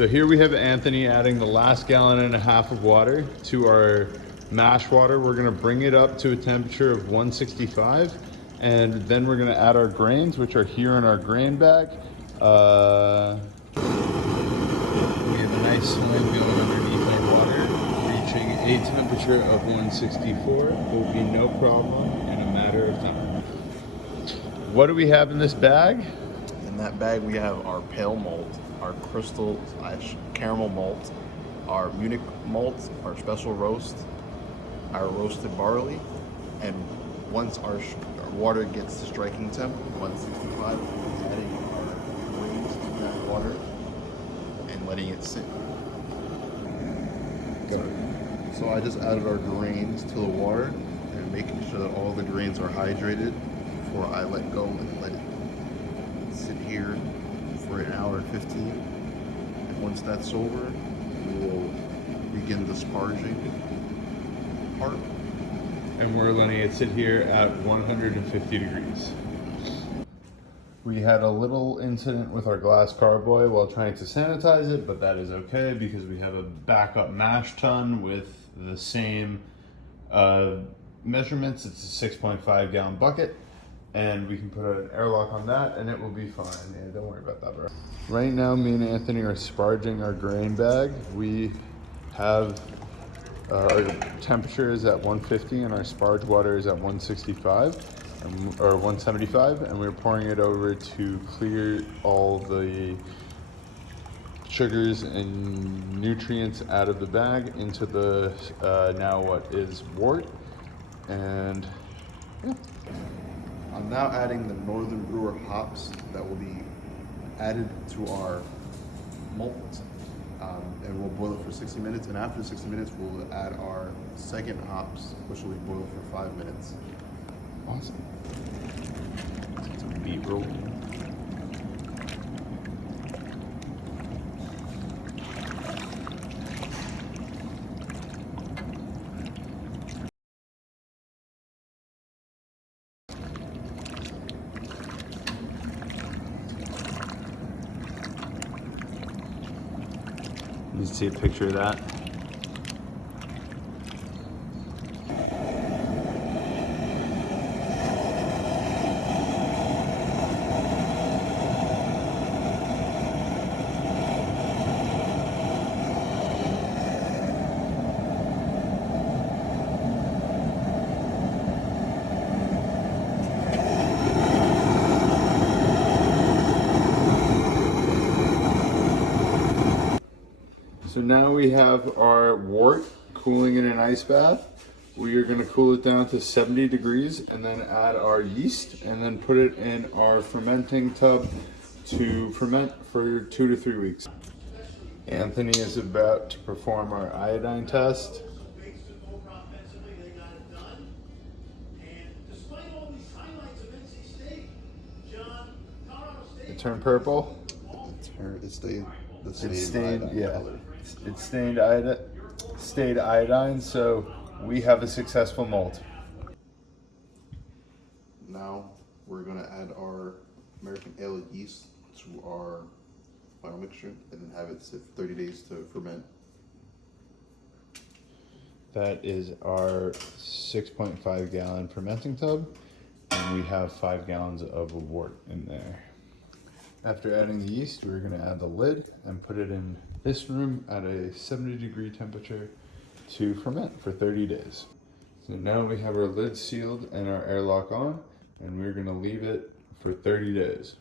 So here we have Anthony adding the last gallon and a half of water to our mash water. We're gonna bring it up to a temperature of 165, and then we're gonna add our grains, which are here in our grain bag. We have a nice swing going underneath our water, reaching a temperature of 164. Will be no problem in a matter of time. What do we have in this bag? In that bag we have our pale malt, our crystal caramel malt, our Munich malt, our special roast, our roasted barley, and once our water gets to striking temp, 165, we're adding our grains in that water and letting it sit. So I just added our grains to the water and making sure that all the grains are hydrated before I let go and let it sit here for an hour and 15. And once that's over, we will begin the sparging part. And we're letting it sit here at 150 degrees. We had a little incident with our glass carboy while trying to sanitize it, but that is okay because we have a backup mash tun with the same measurements. It's a 6.5 gallon bucket, and we can put an airlock on that and it will be fine. Yeah, don't worry about that, bro. Right now, me and Anthony are sparging our grain bag. We have our temperature is at 150 and our sparge water is at 165 or 175, and we're pouring it over to clear all the sugars and nutrients out of the bag into the now what is wort. And yeah. I'm now adding the Northern Brewer hops that will be added to our malt, and we'll boil it for 60 minutes, and after 60 minutes we'll add our second hops, which will be boiled for 5 minutes. Awesome. Some beet roll. You see a picture of that? So now we have our wort cooling in an ice bath. We are going to cool it down to 70 degrees and then add our yeast and then put it in our fermenting tub to ferment for 2 to 3 weeks. Anthony is about to perform our iodine test. It turned purple. It's stained Yeah. It's stayed iodine, so we have a successful malt. Now we're going to add our American ale yeast to our final mixture and then have it sit 30 days to ferment. That is our 6.5 gallon fermenting tub, and we have 5 gallons of wort in there. After adding the yeast, we're going to add the lid and put it in this room at a 70 degree temperature to ferment for 30 days. So now we have our lid sealed and our airlock on, and we're going to leave it for 30 days.